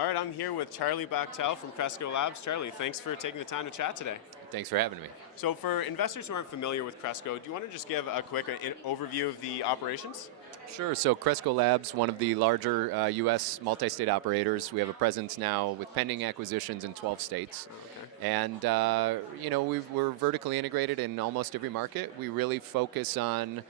All right, I'm here with Charlie Bachtell from Cresco Labs. Charlie, thanks for taking the time to chat today. Thanks for having me. So for investors who aren't familiar with Cresco, do you want to just give a quick overview of the operations? Sure. So Cresco Labs, one of the larger U.S. multi-state operators. We have a presence now with pending acquisitions in 12 states. Okay. And, we're vertically integrated in almost every market. We really focus on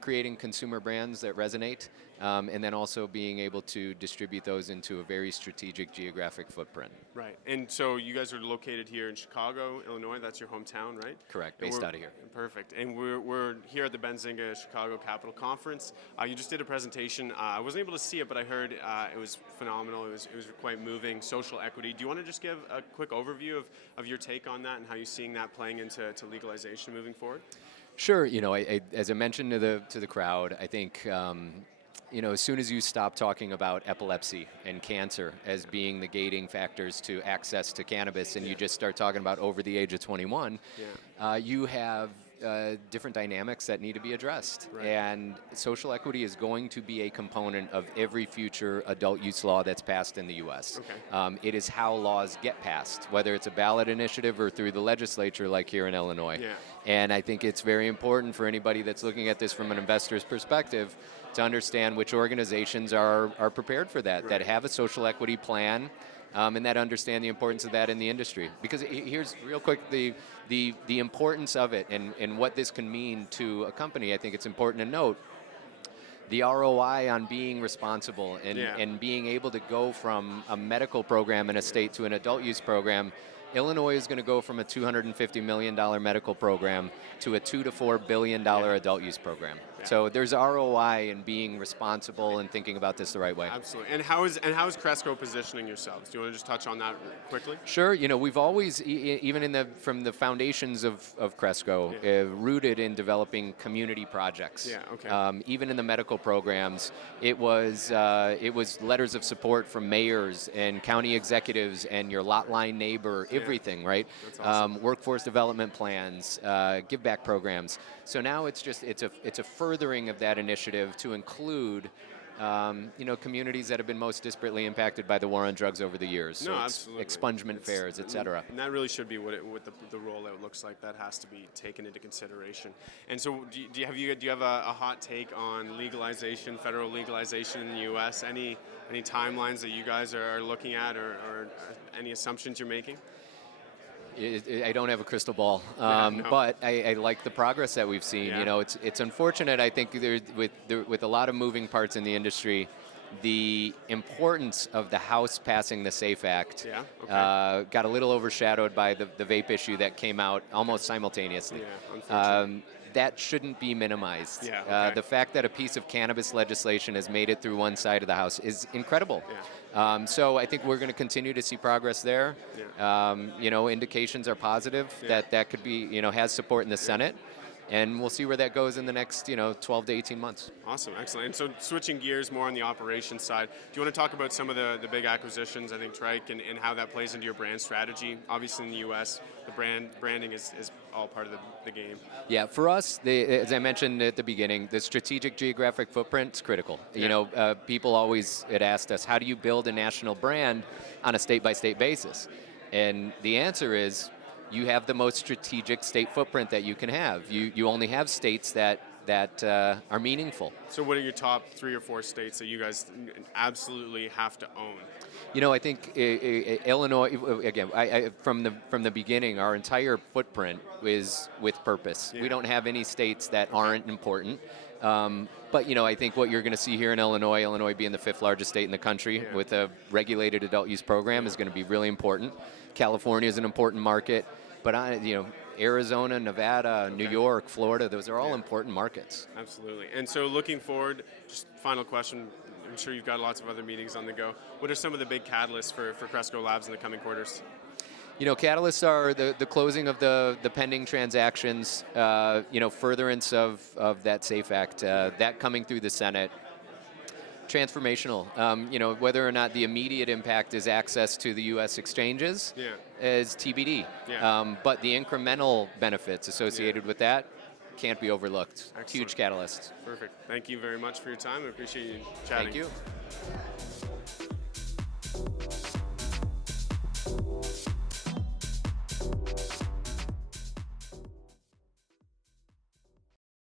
creating consumer brands that resonate, and then also being able to distribute those into a very strategic geographic footprint. Right. And so you guys are located here in Chicago, Illinois. That's your hometown, right? Correct. Based out of here. Perfect. And we're here at the Benzinga Chicago Capital Conference. You just did a presentation. I wasn't able to see it, but I heard it was phenomenal. It was quite moving. Social equity. Do you want to just give a quick overview of your take on that and how you're seeing that playing into legalization moving forward? Sure. As I mentioned to the crowd, I think as soon as you stop talking about epilepsy and cancer as being the gating factors to access to cannabis, and you just start talking about over the age of 21, you have different dynamics that need to be addressed. Right. And social equity is going to be a component of every future adult use law that's passed in the U.S. Okay. It is how laws get passed, whether it's a ballot initiative or through the legislature like here in Illinois. Yeah. And I think it's very important for anybody that's looking at this from an investor's perspective to understand which organizations are prepared for that, Right. that have a social equity plan, and that understand the importance of that in the industry. Because here's real quick the importance of it and what this can mean to a company. I think it's important to note the ROI on being responsible and being able to go from a medical program in a state to an adult use program. Illinois is going to go from a $250 million medical program to a $2 to $4 billion adult use program. Yeah. So there's ROI in being responsible and thinking about this the right way. Absolutely. And how is Cresco positioning yourselves? Do you want to just touch on that quickly? Sure. We've always, even from the foundations of Cresco, rooted in developing community projects. Yeah. Okay. Even in the medical programs, it was letters of support from mayors and county executives and your lot line neighbor. Everything, right? That's awesome. Workforce development plans, give back programs. So now it's a furthering of that initiative to include communities that have been most disparately impacted by the war on drugs over the years. So absolutely. Expungement fairs, et cetera. And that really should be what the rollout looks like. That has to be taken into consideration. And so, do you have a hot take on legalization, federal legalization in the U.S.? Any timelines that you guys are looking at, or any assumptions you're making? I don't have a crystal ball, No. but I like the progress that we've seen. Yeah. It's unfortunate. I think with a lot of moving parts in the industry, the importance of the House passing the SAFE Act got a little overshadowed by the vape issue that came out almost simultaneously. Yeah, unfortunately. That shouldn't be minimized. Yeah, okay. The fact that a piece of cannabis legislation has made it through one side of the House is incredible. Yeah. So I think we're going to continue to see progress there. Yeah. Indications are positive that could be, has support in the Senate. And we'll see where that goes in the next, 12 to 18 months. Awesome, excellent. And so switching gears more on the operations side, do you want to talk about some of the big acquisitions, I think, Trike, and how that plays into your brand strategy? Obviously in the U.S., the branding is all part of the game. Yeah, for us, as I mentioned at the beginning, the strategic geographic footprint is critical. Yeah. People always had asked us, how do you build a national brand on a state-by-state basis? And the answer is, you have the most strategic state footprint that you can have. You only have states that are meaningful. So what are your top 3 or 4 states that you guys absolutely have to own? I think Illinois, again, from the beginning, our entire footprint is with purpose. Yeah. We don't have any states that aren't important. But I think what you're going to see here in Illinois being the 5th largest state in the country with a regulated adult use program is going to be really important. California is an important market, but Arizona, Nevada, New York, Florida, those are all important markets. Absolutely. And so looking forward, just final question, I'm sure you've got lots of other meetings on the go. What are some of the big catalysts for Cresco Labs in the coming quarters? Catalysts are the closing of the pending transactions, furtherance of that SAFE Act, that coming through the Senate. Transformational. Whether or not the immediate impact is access to the U.S. exchanges is TBD. Yeah. But the incremental benefits associated with that can't be overlooked. Excellent. Huge catalyst. Perfect. Thank you very much for your time. I appreciate you chatting. Thank you.